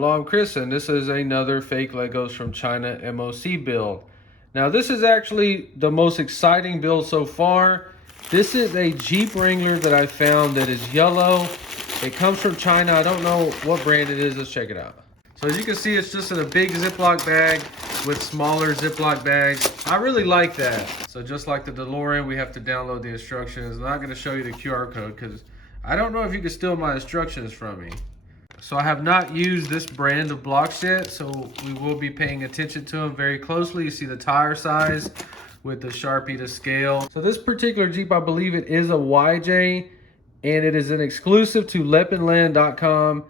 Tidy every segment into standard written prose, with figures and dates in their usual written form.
Hello, I'm Chris, and this is another fake Legos from China MOC build. Now, this is actually the most exciting build so far. This is a Jeep Wrangler that I found that is yellow. It comes from China. I don't know what brand it is. Let's check it out. So as you can see, it's just in a big Ziploc bag with smaller Ziploc bags. I really like that. So just like the DeLorean, we have to download the instructions. I'm not going to show you the QR code because I don't know if you can steal my instructions from me. So I have not used this brand of blocks yet, so we will be paying attention to them very closely. You see the tire size with the Sharpie to scale. So this particular Jeep, I believe it is a YJ, and it is an exclusive to lepinland.com.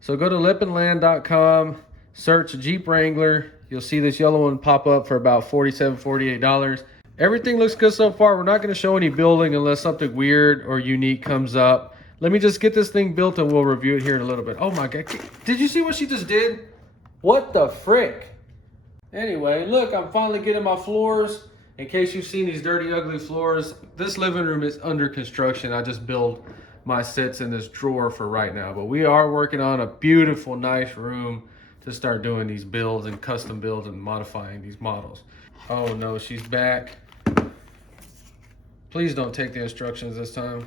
So go to lepinland.com, search Jeep Wrangler. You'll see this yellow one pop up for about $47, $48. Everything looks good so far. We're not going to show any building unless something weird or unique comes up. Let me just get this thing built and we'll review it here in a little bit. Oh my God. Did you see what she just did? What the frick? Anyway, look, I'm finally getting my floors. In case you've seen these dirty, ugly floors, this living room is under construction. I just built my sets in this drawer for right now. But we are working on a beautiful, nice room to start doing these builds and custom builds and modifying these models. Oh no, she's back. Please don't take the instructions this time.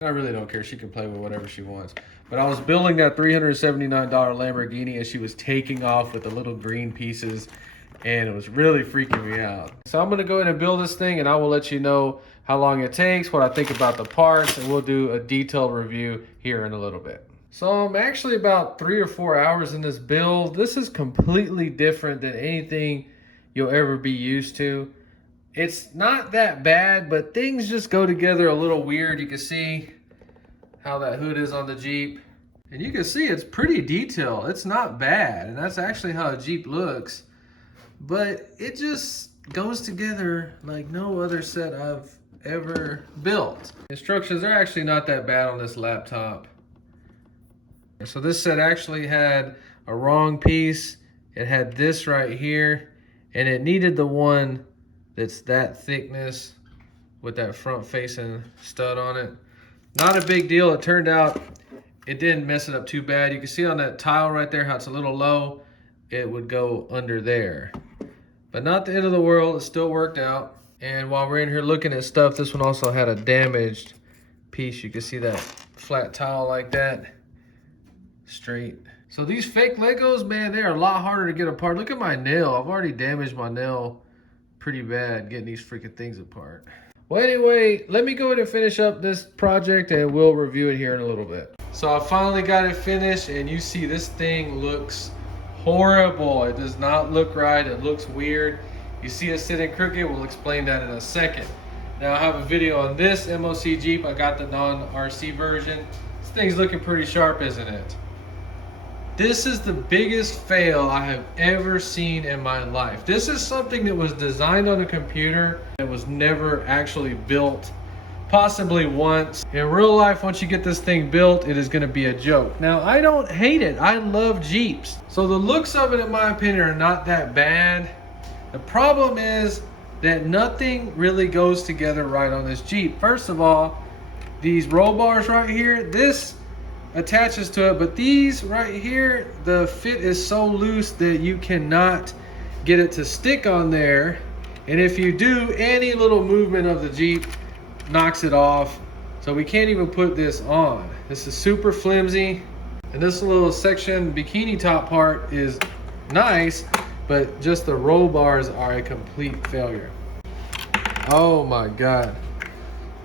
I really don't care. She can play with whatever she wants. But I was building that $379 Lamborghini and she was taking off with the little green pieces and it was really freaking me out. So I'm going to go ahead and build this thing and I will let you know how long it takes, what I think about the parts, and we'll do a detailed review here in a little bit. So I'm actually about 3 or 4 hours in this build. This is completely different than anything you'll ever be used to. It's not that bad, but things just go together a little weird. You can see how that hood is on the Jeep. And you can see it's pretty detailed. It's not bad. And that's actually how a Jeep looks. But it just goes together like no other set I've ever built. Instructions are actually not that bad on this laptop. So this set actually had a wrong piece. It had this right here. And it needed the one that's that thickness with that front facing stud on it. Not a big deal. It turned out it didn't mess it up too bad. You can see on that tile right there how it's a little low. It would go under there. But not the end of the world. It still worked out. And while we're in here looking at stuff, this one also had a damaged piece. You can see that flat tile like that. Straight. So these fake Legos, man, they're a lot harder to get apart. Look at my nail. I've already damaged my nail pretty bad getting these freaking things apart. Well, anyway, let me go ahead and finish up this project and we'll review it here in a little bit. So I finally got it finished and you see this thing looks horrible. It does not look right. It looks weird. You see it sitting crooked. We'll explain that in a second. Now I have a video on this MOC Jeep. I got the non-RC version. This thing's looking pretty sharp, isn't it? This is the biggest fail I have ever seen in my life. This is something that was designed on a computer and was never actually built, possibly once. In real life, once you get this thing built, it is going to be a joke. Now, I don't hate it. I love Jeeps. So the looks of it, in my opinion, are not that bad. The problem is that nothing really goes together right on this Jeep. First of all, these roll bars right here, this attaches to it, but these right here, the fit is so loose that you cannot get it to stick on there, and if you do, any little movement of the Jeep knocks it off. So we can't even put this on. This is super flimsy, and this little section bikini top part is nice, but just the roll bars are a complete failure. Oh my God.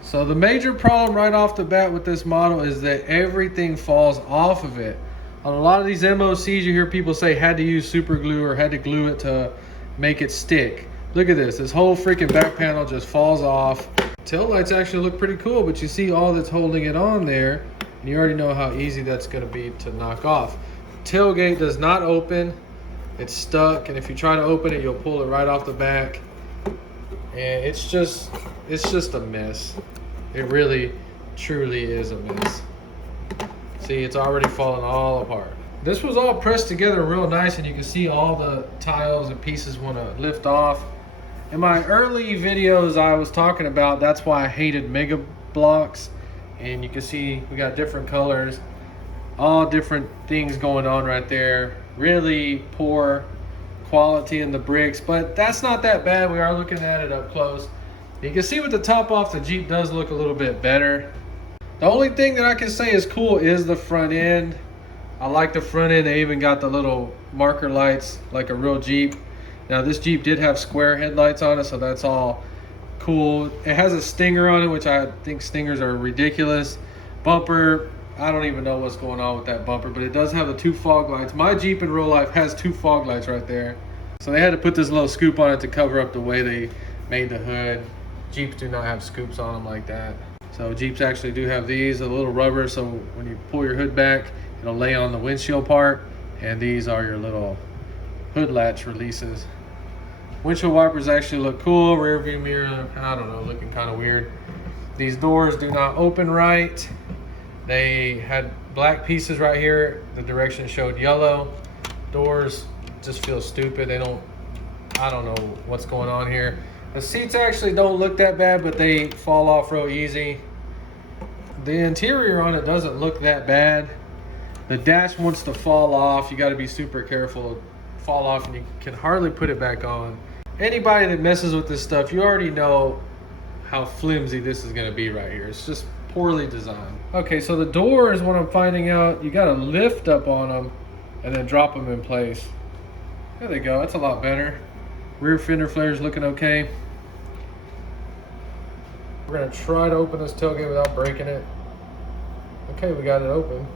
So the major problem right off the bat with this model is that everything falls off of it. On a lot of these MOCs, you hear people say had to use super glue or had to glue it to make it stick. Look at this. This whole freaking back panel just falls off. Tail lights actually look pretty cool, but you see all that's holding it on there, and you already know how easy that's going to be to knock off. Tailgate does not open. It's stuck, and if you try to open it, you'll pull it right off the back. And it's just a mess. It really, truly is a mess. See, it's already fallen all apart. This was all pressed together real nice, and you can see all the tiles and pieces want to lift off. In my early videos I was talking about, that's why I hated Mega blocks, and you can see we got different colors, all different things going on right there. Really poor quality in the bricks, but that's not that bad. We are looking at it up close. You can see with the top off, the Jeep does look a little bit better. The only thing that I can say is cool is the front end. I like the front end. They even got the little marker lights like a real Jeep. Now this Jeep did have square headlights on it, so that's all cool. It has a stinger on it, which I think stingers are ridiculous. Bumper, I don't even know what's going on with that bumper, but it does have the 2 fog lights. My Jeep in real life has 2 fog lights right there. So they had to put this little scoop on it to cover up the way they made the hood. Jeeps do not have scoops on them like that. So Jeeps actually do have these, a little rubber, so when you pull your hood back, it'll lay on the windshield part, and these are your little hood latch releases. Windshield wipers actually look cool. Rear view mirror, I don't know, looking kind of weird. These doors do not open right. They had black pieces right here. The direction showed yellow. Doors just feel stupid. I don't know what's going on here. The seats actually don't look that bad, but they fall off real easy. The interior on it doesn't look that bad. The dash wants to fall off. You got to be super careful. It'll fall off and you can hardly put it back on. Anybody that messes with this stuff, you already know how flimsy this is going to be right here. It's just poorly designed. Okay, so the doors, what I'm finding out, you got to lift up on them and then drop them in place. There they go. That's a lot better. Rear fender flares looking okay. We're going to try to open this tailgate without breaking it. Okay, we got it open.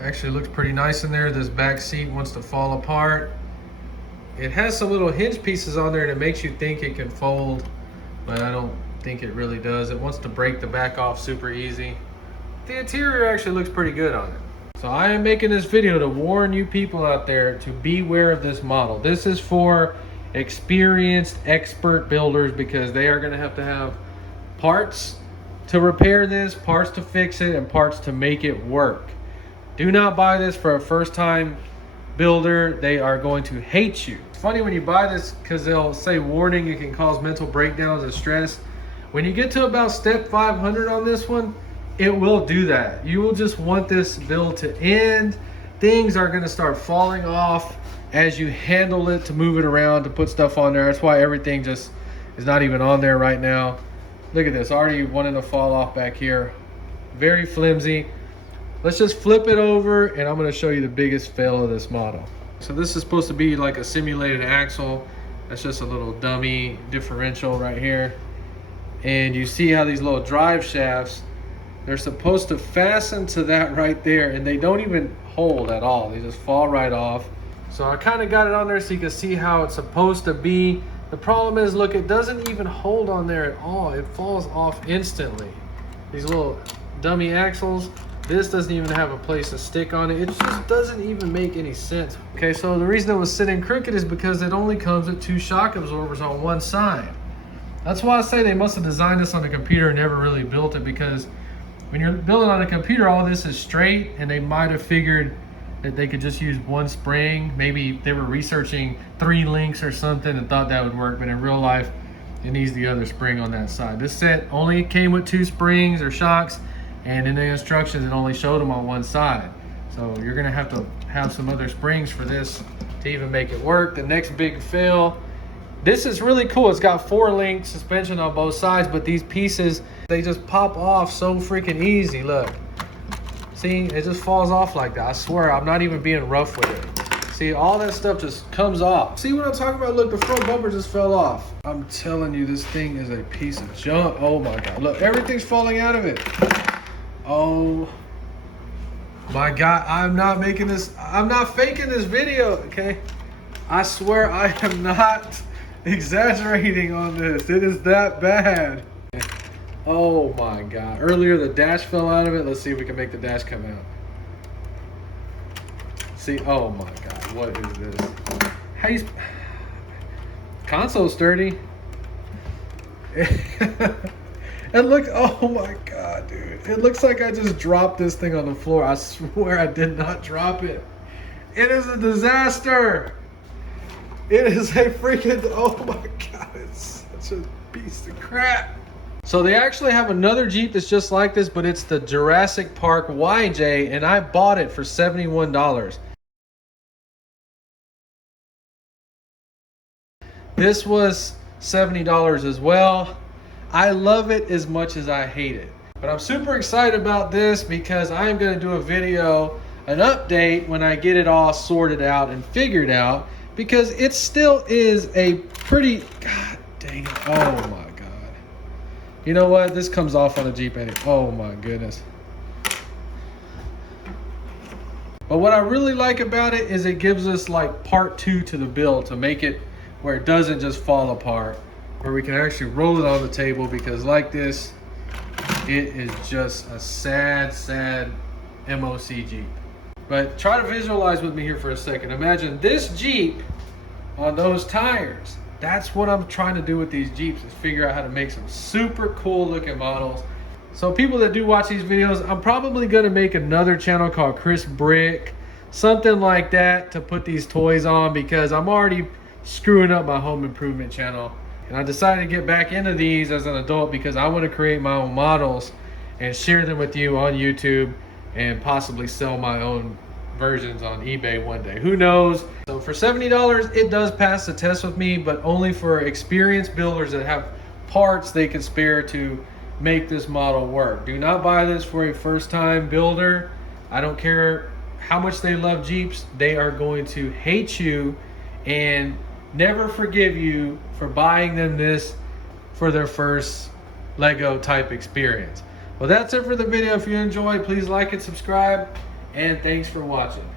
Actually looks pretty nice in there. This back seat wants to fall apart. It has some little hinge pieces on there that makes you think it can fold, but I don't think it really does. It wants to break the back off super easy. The interior actually looks pretty good on it. So I am making this video to warn you people out there to beware of this model. This is for experienced expert builders because they are going to have parts to repair this, parts to fix it, and parts to make it work. Do not buy this for a first-time builder. They are going to hate you. It's funny when you buy this because they'll say warning, it can cause mental breakdowns and stress. When you get to about step 500 on this one, it will do that. You will just want this build to end. Things are going to start falling off as you handle it to move it around, to put stuff on there. That's why everything just is not even on there right now. Look at this, already wanting to fall off back here. Very flimsy. Let's just flip it over and I'm going to show you the biggest fail of this model. So this is supposed to be like a simulated axle. That's just a little dummy differential right here. And you see how these little drive shafts, they're supposed to fasten to that right there, and they don't even hold at all. They just fall right off. So I kind of got it on there so you can see how it's supposed to be. The problem is, look, it doesn't even hold on there at all. It falls off instantly. These little dummy axles, this doesn't even have a place to stick on it. It just doesn't even make any sense. Okay, so the reason it was sitting crooked is because it only comes with 2 shock absorbers on one side. That's why I say they must have designed this on the computer and never really built it, because when you're building on a computer, all this is straight, and they might have figured that they could just use one spring. Maybe they were researching 3 links or something and thought that would work, but in real life, it needs the other spring on that side. This set only came with 2 springs or shocks, and in the instructions, it only showed them on one side. So you're gonna have to have some other springs for this to even make it work. The next big fail, this is really cool. It's got 4-link suspension on both sides, but these pieces, they just pop off so freaking easy. Look. See, it just falls off like that. I swear, I'm not even being rough with it. See, all that stuff just comes off. See what I'm talking about? Look, the front bumper just fell off. I'm telling you, this thing is a piece of junk. Oh my God, look, everything's falling out of it. Oh my God, I'm not making this, I'm not faking this video, okay? I swear I am not exaggerating on this. It is that bad. Oh my God. Earlier the dash fell out of it. Let's see if we can make the dash come out. See, oh my God, what is this? How you, console sturdy. And look, oh my God, dude. It looks like I just dropped this thing on the floor. I swear I did not drop it. It is a disaster. It is a freaking, oh my God, it's such a Piece of crap. So they actually have another Jeep that's just like this, but it's the Jurassic Park YJ, and I bought it for $71. This was $70 as well. I love it as much as I hate it. But I'm super excited about this because I'm going to do a video, an update when I get it all sorted out and figured out, because it still is a pretty, god dang it, oh my god. You know what, this comes off on a Jeep anyway. Oh my goodness. But what I really like about it is it gives us like part 2 to the build to make it where it doesn't just fall apart, where we can actually roll it on the table, because like this, it is just a sad, sad MOC Jeep. But try to visualize with me here for a second. Imagine this Jeep on those tires. That's what I'm trying to do with these Jeeps, is figure out how to make some super cool looking models. So people that do watch these videos, I'm probably gonna make another channel called Chris Brick, something like that, to put these toys on, because I'm already screwing up my home improvement channel. And I decided to get back into these as an adult because I want to create my own models and share them with you on YouTube, and possibly sell my own versions on eBay one day. Who knows? So for $70, it does pass the test with me, but only for experienced builders that have parts they can spare to make this model work. Do not buy this for a first-time builder. I don't care how much they love Jeeps. They are going to hate you and never forgive you for buying them this for their first Lego type experience. Well, that's it for the video. If you enjoyed, please like and subscribe, and thanks for watching.